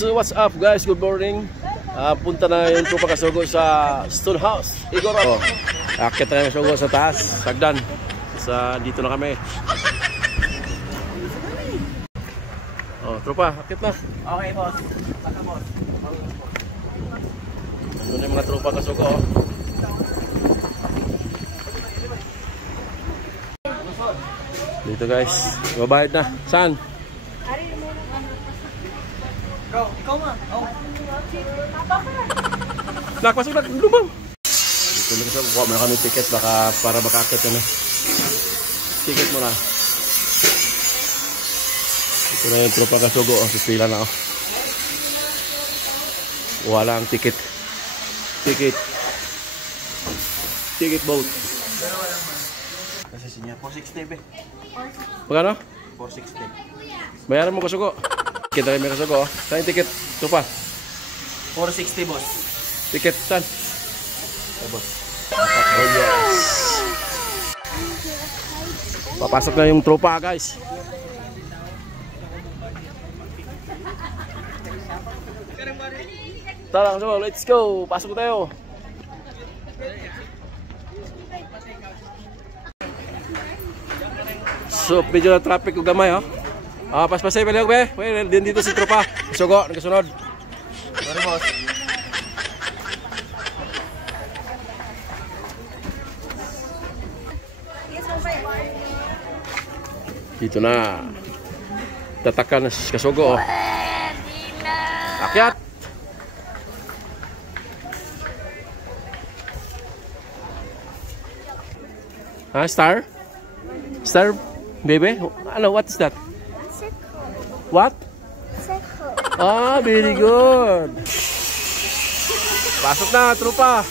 So what's up guys, good morning. Punta na yung Tropa Kasugo sa Stone House Igor. Akit na yung Kasugo sa taas, sagdan. Dito na kami. Tropa, akit na. Okay boss, baka boss. Ito na yung mga Tropa Kasugo. Dito guys, mabayad na. Saan? Bro, ikaw ma. Nakpasok na, lumang. Dito na kasi, kuha mo na kami ticket para makakit kami. Ticket mo na. Ito na yung Tropa Kasugo, pipila na ako. Wala ang ticket. Ticket boat. Kasi sinya, 460 be. Magkano? 460. Bayaran mo Kasugo. Kita rin may Kasugo. Saan yung ticket? Tropa? 460 boss. Ticket, saan? Boss. Oh yes. Papasok na yung Tropa guys. Tara Kasugo, let's go. Pasok tayo. So, medyo na traffic ko gamay, oh. Paspasay pa lang, be. Well, din dito si Tropa. Kasugo, nagkasunod. Sorry boss. Dito na. Tatakan na si Kasugo, oh. Akyat. Star? Star, baby? Ano, what is that? What? Very good. Pasok na, Tropa.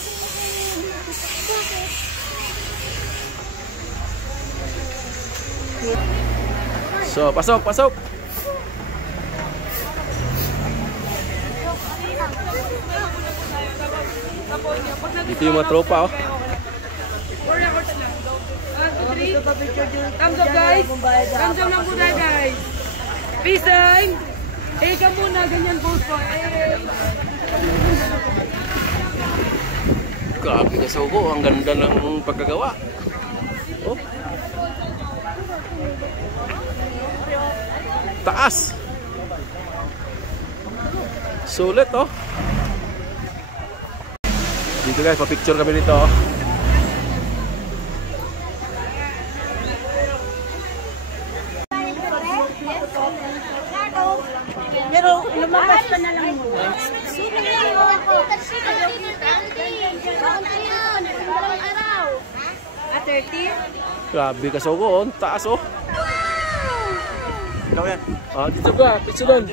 So, pasok. Dito yung mga Tropa, oh. Thumbs up guys. Thumbs up lang muna guys. Peace time. Teka muna, ganyan post po. Grabe Kasugo, ang ganda ng pagkagawa. Oh. Taas. Sulit, oh. Dito guys, pa-picture kami dito, oh. Pero lumabas pa na lang muna. At 30? Grabe Kasugo, oh. Taas, oh. Ikaw yan. Dito ka, picture doon.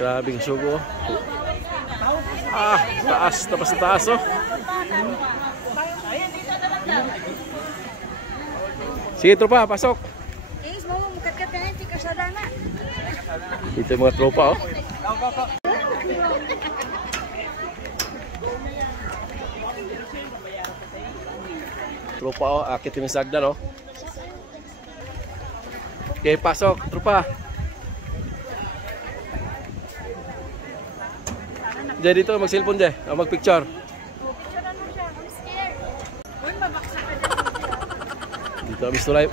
Grabe Kasugo, oh. Taas, tapos na taas, oh. Sige Tropa, pasok. Dito yung mga Tropa, oh. Tropa, oh. Akit yung sagdan, oh. Okay, pasok, Tropa. Diyan dito, mag-cellphone dyan. Mag-picture. Dito kami stulay.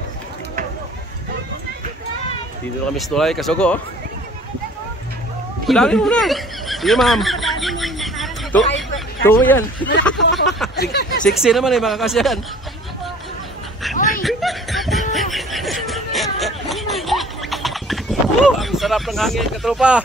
Dito kami stulay. Kasugo, oh. Padali mo na. Sige, ma'am. Tuho yan. 60 naman, eh. Makakasya yan. Ang sarap ng hangin, Tropa.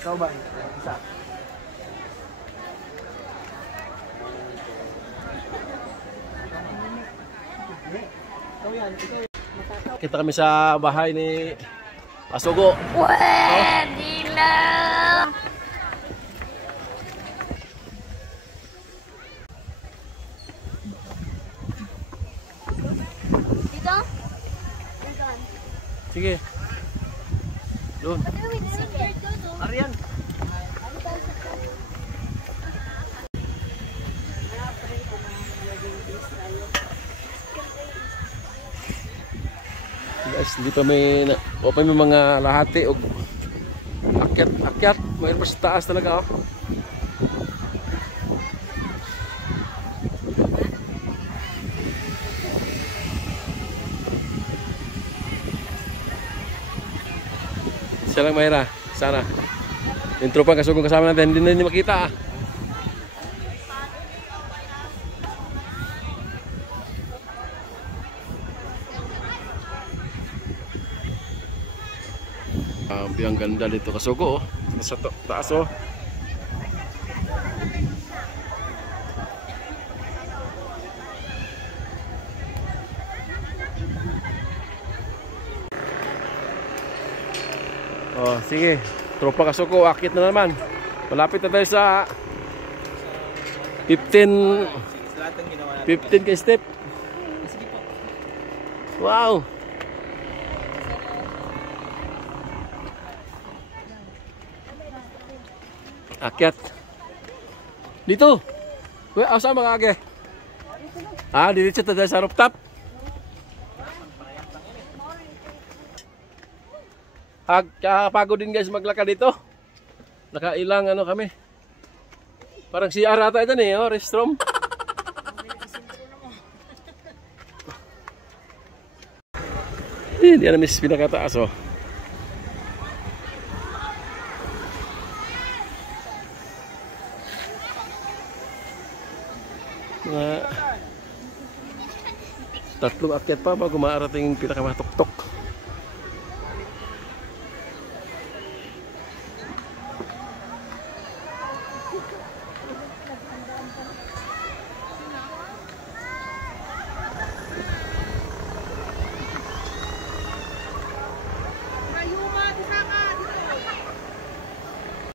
Ikaw ba? Isa. Kita kami sa bahay ni Kasugo. Pwede na. Sige. Doon. Arian. Guys, hindi pa may mga lahati o akyat. Mayroon pa sa taas talaga, oh. Siya lang, Mayra. Sana. Yung tropang kasugong kasama natin, hindi na hindi makita, ah. Ang ganda dito kasugo, oh. Sa taas, oh. Oh, sige. Tropa kasugo, akit na naman. Malapit na tayo sa 15 ka step. Wow. Akyat. Dito. Uy, asa mga age? Ah, dito tayo sa rooftop. Pagod din guys maglakad dito. Nakailang ano kami. Parang CR ata ito eh, oh, restroom. Hindi na miss pinakataas, oh. Tatlong akyat pa bago maarating yung pinakamatuktok.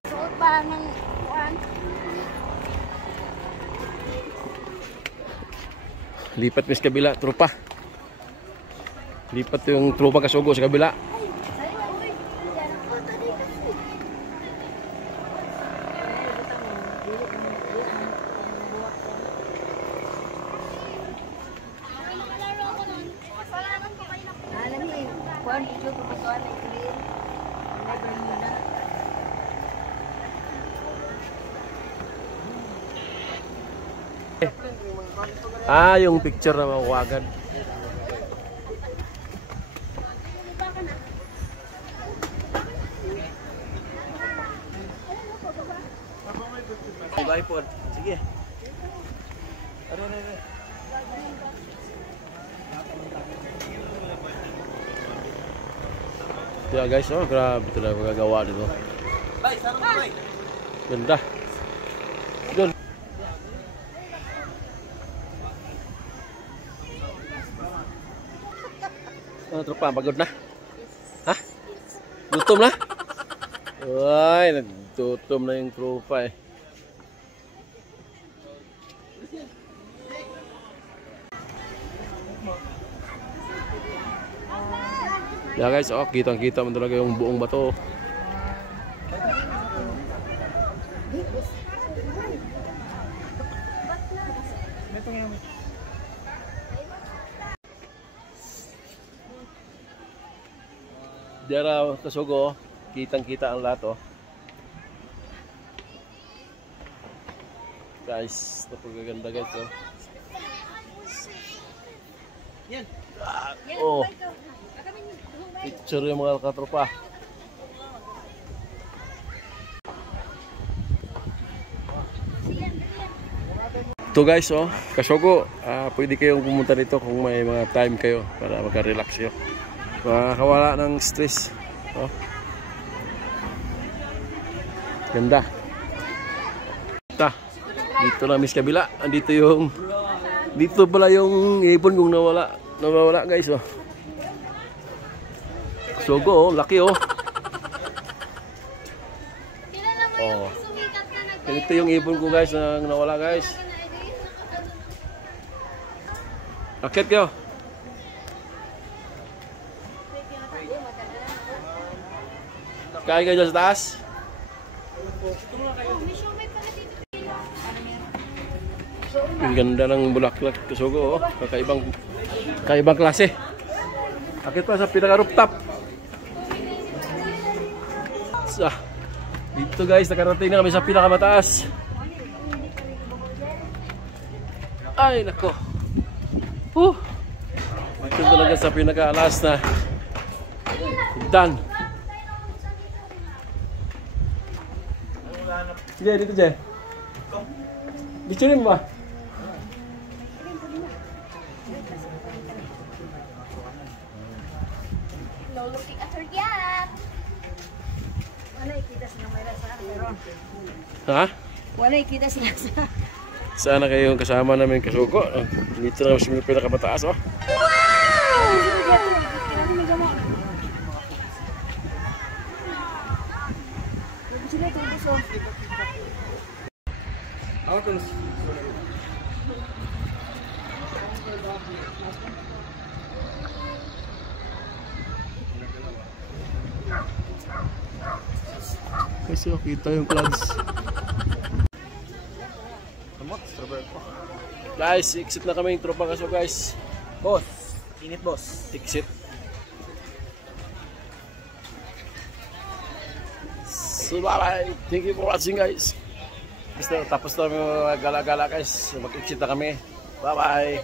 Suot pa ng kuwan. Lipat mis kabila, tropa. Lipat yung tropa kasugo sa kabila. Ah, yung picture na mawagan. iPhone. Sige. Yeah guys, oh, grabe talaga magagawa dito. Ganda. Doon. Ano tropa, pagod na? Ha? Gutom na? Ay, nagtutom na yung tropa eh. Yeah guys, oh, kitang-kita mo talaga yung buong bato. Dara kasugo, kitang-kita ang lahat, oh. Guys, napakaganda guys, oh. Yan. Oh. Picture yung mga katropa. Ito guys, oh, kasugo, pwede kayong pumunta dito kung may mga time kayo para magka-relax kayo. Makakawala ng stress. Oh. Ganda. Dito na mis kabila. Andito yung dito pala yung ibon kung nawala guys, oh. Sugo, oh, laki, oh. Oh. Ito yung ibon ko guys na nawala guys. Akit kayo. Kain kayo dyan sa taas. Ang ganda ng bulaklak Kasugo, oh. Kakaibang klase. Akit pa sa pinaka-rooftop. Dito guys, nakarating na kami sa pinakamataas. Ay, nako. Dito talaga sa pinaka-alas na done. Sige, dito dyan. Bicunin mo ba? No looking at her yet. Ha? Wala ikita sila sa... Sana kayong kasama namin Kasugo. Dito na mas pinakamataas, oh. Kasi kita yung clouds. Guys, exit na kami yung tropa Kasugo guys. Boss. Init boss. Exit. So bye. Thank you for watching guys. Basta tapos na mga gala-gala guys. Mag-exit na kami. Bye bye.